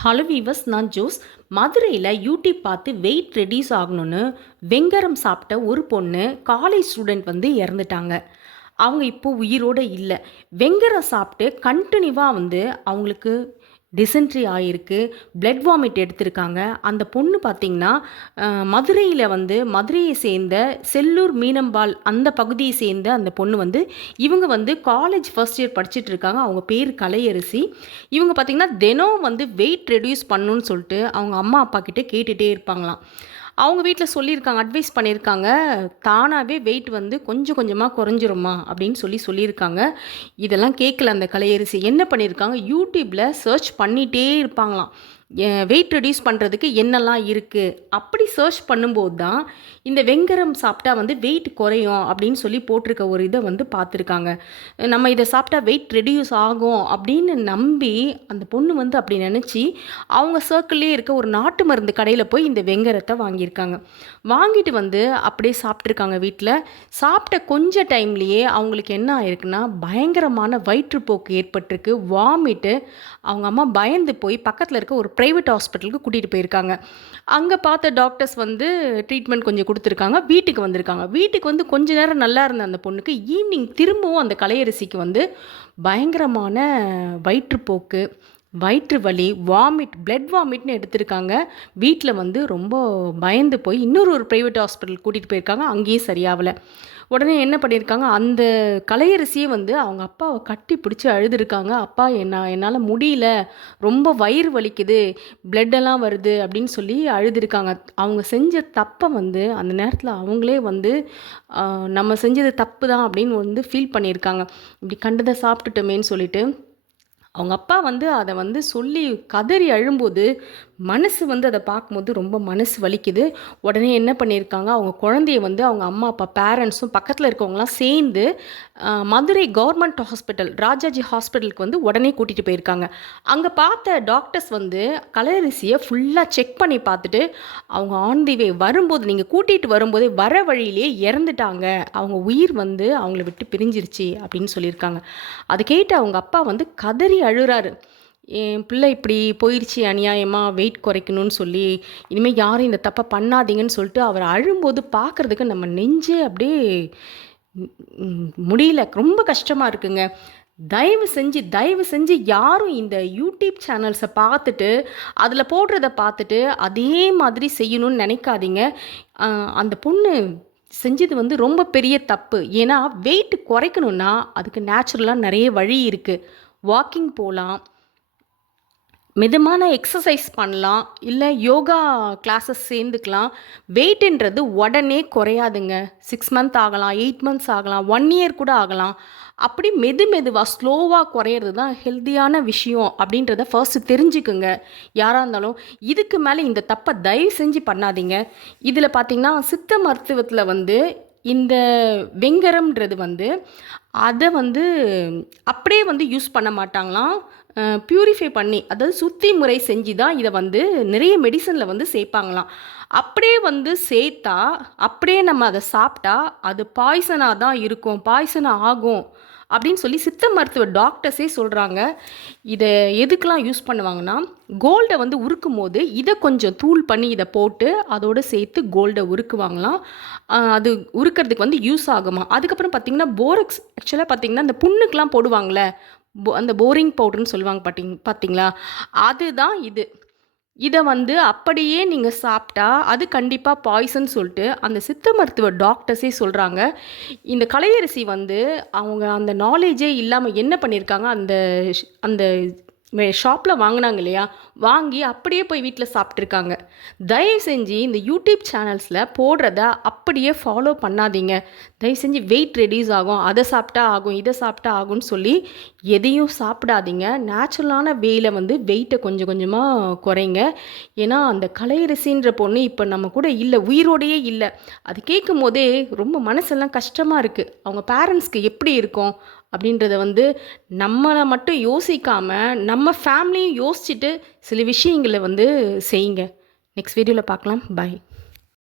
Hello viewers, நான் Jose. மதுரையில் YouTube பார்த்து வெயிட் ரெடியூஸ் ஆகணும்னு வெங்கரம் சாப்பிட்ட ஒரு பொண்ணு காலேஜ் ஸ்டூடெண்ட் வந்து இறந்துட்டாங்க. அவங்க இப்போ உயிரோடு இல்லை. வெங்கரம் சாப்பிட்டு கண்டினியூவாக வந்து அவங்களுக்கு டிசென்ட்ரி ஆகிருக்கு, பிளட் வாமிட் எடுத்திருக்காங்க. அந்த பொண்ணு பார்த்திங்கன்னா மதுரையில் வந்து மதுரையை சேர்ந்த செல்லூர் மீனம்பால் அந்த பகுதியை சேர்ந்த அந்த பொண்ணு வந்து இவங்க வந்து காலேஜ் ஃபர்ஸ்ட் இயர் படிச்சுட்டு இருக்காங்க. அவங்க பேர் கலையரசி. இவங்க பார்த்திங்கன்னா தினம் வந்து வெயிட் ரெடியூஸ் பண்ணணுன்னு சொல்லிட்டு அவங்க அம்மா அப்பா கிட்டே கேட்டுகிட்டே இருப்பாங்களாம். அவங்க வீட்டில் சொல்லியிருக்காங்க, அட்வைஸ் பண்ணியிருக்காங்க, தானாகவே வெயிட் வந்து கொஞ்சம் கொஞ்சமாக குறைஞ்சிருமா அப்படின்னு சொல்லியிருக்காங்க. இதெல்லாம் கேட்கல அந்த கலையரசி. என்ன பண்ணியிருக்காங்க, யூடியூப்பில் சர்ச் பண்ணிகிட்டே இருப்பாங்களாம், வெயிட் ரெடியூஸ் பண்ணுறதுக்கு என்னெல்லாம் இருக்குது. அப்படி சர்ச் பண்ணும்போது தான் இந்த வெங்கரம் சாப்பிட்டா வந்து வெயிட் குறையும் அப்படின்னு சொல்லி போட்டிருக்க ஒரு இதை வந்து பார்த்துருக்காங்க. நம்ம இதை சாப்பிட்டா வெயிட் ரெடியூஸ் ஆகும் அப்படின்னு நம்பி அந்த பொண்ணு வந்து அப்படி நினச்சி அவங்க சர்க்கிள்லேயே இருக்க ஒரு நாட்டு மருந்து கடையில் போய் இந்த வெங்கரத்தை வாங்கியிருக்காங்க. வாங்கிட்டு வந்து அப்படியே சாப்பிட்ருக்காங்க வீட்டில். சாப்பிட்ட கொஞ்சம் டைம்லேயே அவங்களுக்கு என்ன ஆயிருக்குன்னா பயங்கரமான வயிற்றுப்போக்கு ஏற்பட்டிருக்கு, வாமிட்டு. அவங்க அம்மா பயந்து போய் பக்கத்தில் இருக்க ஒரு ப்ரைவேட் ஹாஸ்பிட்டலுக்கு கூட்டிகிட்டு போயிருக்காங்க. அங்கே பார்த்த டாக்டர்ஸ் வந்து ட்ரீட்மெண்ட் கொஞ்சம் கொடுத்துருக்காங்க. வீட்டுக்கு வந்திருக்காங்க. வீட்டுக்கு வந்து கொஞ்ச நேரம் நல்லா இருந்த அந்த பொண்ணுக்கு ஈவினிங் திரும்பவும் அந்த கலையரசிக்கு வந்து பயங்கரமான வயிற்றுப்போக்கு, வயிற்று வலி, வாமிட், பிளட் வாமிட்னு எடுத்திருக்காங்க. வீட்டில் வந்து ரொம்ப பயந்து போய் ஒரு ப்ரைவேட் ஹாஸ்பிட்டல் கூட்டிகிட்டு போயிருக்காங்க. அங்கேயும் சரியாகலை. உடனே என்ன பண்ணியிருக்காங்க, அந்த கலையரசியே வந்து அவங்க அப்பாவை கட்டி பிடிச்சி அழுதுருக்காங்க. அப்பா என்னால் முடியல, ரொம்ப வயிறு வலிக்குது, பிளட்டெல்லாம் வருது அப்படின்னு சொல்லி அழுதுருக்காங்க. அவங்க செஞ்ச தப்பை வந்து அந்த நேரத்தில் அவங்களே வந்து நம்ம செஞ்சது தப்பு தான் அப்படின்னு வந்து ஃபீல் பண்ணியிருக்காங்க. இப்படி கண்டதை சாப்பிட்டுட்டோமேன்னு சொல்லிட்டு அவங்க அப்பா வந்து அதை வந்து சொல்லி கதறி அழும்போது மனசு வந்து அதை பார்க்கும்போது ரொம்ப மனசு வலிக்குது. உடனே என்ன பண்ணியிருக்காங்க, அவங்க குழந்தைய வந்து அவங்க அம்மா அப்பா பேரண்ட்ஸும் பக்கத்தில் இருக்கவங்களாம் சேர்ந்து மதுரை கவர்மெண்ட் ஹாஸ்பிட்டல், ராஜாஜி ஹாஸ்பிட்டலுக்கு வந்து உடனே கூட்டிகிட்டு போயிருக்காங்க. அங்கே பார்த்த டாக்டர்ஸ் வந்து கலையரசியை ஃபுல்லாக செக் பண்ணி பார்த்துட்டு அவங்க ஆன் தி வே வரும்போது, நீங்கள் கூட்டிகிட்டு வரும்போதே வர வழியிலே இறந்துட்டாங்க, அவங்க உயிர் வந்து அவங்கள விட்டு பிரிஞ்சிருச்சு அப்படின்னு சொல்லியிருக்காங்க. அதை கேட்டு அவங்க அப்பா வந்து கதறி அழுறாரு. என் பிள்ளை இப்படி போயிடுச்சு அநியாயமாக, வெயிட் குறைக்கணும்னு சொல்லி, இனிமேல் யாரும் இந்த தப்பை பண்ணாதீங்கன்னு சொல்லிட்டு அவர் அழும்போது பார்க்குறதுக்கு நம்ம நெஞ்சே அப்படியே முடியல, ரொம்ப கஷ்டமாக இருக்குங்க. தயவு செஞ்சு யாரும் இந்த யூடியூப் சேனல்ஸை பார்த்துட்டு அதில் போடுறத பார்த்துட்டு அதே மாதிரி செய்யணும்னு நினைக்காதீங்க. அந்த பொண்ணு செஞ்சது வந்து ரொம்ப பெரிய தப்பு. ஏன்னா வெயிட் குறைக்கணுன்னா அதுக்கு நேச்சுரலாக நிறைய வழி இருக்குது. வாக்கிங் போகலாம், மிதமான எக்ஸசைஸ் பண்ணலாம், இல்லை யோகா கிளாஸஸ் சேர்ந்துக்கலாம். வெயிட்டுன்றது உடனே குறையாதுங்க. 6 மந்த் ஆகலாம், 8 மந்த்ஸ் ஆகலாம், 1 இயர் கூட ஆகலாம். அப்படி மெதுவாக ஸ்லோவாக குறையிறது தான் ஹெல்த்தியான விஷயம் அப்படின்றத ஃபர்ஸ்ட்டு தெரிஞ்சுக்குங்க. யாராக இருந்தாலும் இதுக்கு மேலே இந்த தப்பை தயவு செஞ்சு பண்ணாதீங்க. இதில் பார்த்திங்கன்னா சித்த மருத்துவத்தில் வந்து இந்த வெங்கரம்ன்றது வந்து அதை வந்து அப்படியே வந்து யூஸ் பண்ண மாட்டாங்களாம். ப்யூரிஃபை பண்ணி, அதாவது சுத்தி முறை செஞ்சு தான் இதை வந்து நிறைய மெடிசனில் வந்து சேர்ப்பாங்களாம். அப்படியே வந்து சேர்த்தா, அப்படியே நம்ம அதை சாப்பிட்டா அது பாய்சனாக தான் இருக்கும், பாய்சனாக ஆகும் அப்படின்னு சொல்லி சித்த மருத்துவ டாக்டர்ஸே சொல்கிறாங்க. இதை எதுக்கெலாம் யூஸ் பண்ணுவாங்கன்னா, கோல்டை வந்து உருக்கும் போது இதை கொஞ்சம் தூள் பண்ணி இதை போட்டு அதோடு சேர்த்து கோல்டை உருக்குவாங்களாம். அது உருக்கிறதுக்கு வந்து யூஸ் ஆகுமா. அதுக்கப்புறம் பார்த்திங்கன்னா போரக்ஸ், ஆக்சுவலாக பார்த்திங்கன்னா இந்த புண்ணுக்கெலாம் போடுவாங்களே, அந்த போரிங் பவுடர்னு சொல்லுவாங்க பார்த்தீங்களா, அதுதான் இது. இதை வந்து அப்படியே நீங்கள் சாப்பிட்டா அது கண்டிப்பாக பாய்சன் சொல்லிட்டு அந்த சித்த மருத்துவ டாக்டர்ஸே சொல்கிறாங்க. இந்த கலையரசி வந்து அவங்க அந்த நாலேஜே இல்லாமல் என்ன பண்ணியிருக்காங்க, அந்த அந்த ஷாப்பில் வாங்கினாங்க இல்லையா, வாங்கி அப்படியே போய் வீட்டில் சாப்பிட்ருக்காங்க. தயவு செஞ்சு இந்த யூடியூப் சேனல்ஸில் போடுறத அப்படியே ஃபாலோ பண்ணாதீங்க. தயவு செஞ்சு வெயிட் ரெடியூஸ் ஆகும், அதை சாப்பிட்டா ஆகும், இதை சாப்பிட்டா ஆகும்னு சொல்லி எதையும் சாப்பிடாதீங்க. நேச்சுரலான வேல வந்து வெயிட்டை கொஞ்சம் கொஞ்சமாக குறைங்க. ஏன்னா அந்த கலையரசின்ற பொண்ணு இப்போ நம்ம கூட இல்லை, உயிரோடையே இல்லை. அது கேட்கும் போதே ரொம்ப மனசெல்லாம் கஷ்டமாக இருக்குது. அவங்க பேரண்ட்ஸ்க்கு எப்படி இருக்கும் அப்படின்றத வந்து நம்மளை மட்டும் யோசிக்காமல் நம்ம ஃபேமிலியும் யோசிச்சுட்டு சில விஷயங்களை வந்து செய்யுங்க. நெக்ஸ்ட் வீடியோவில் பார்க்கலாம். பை.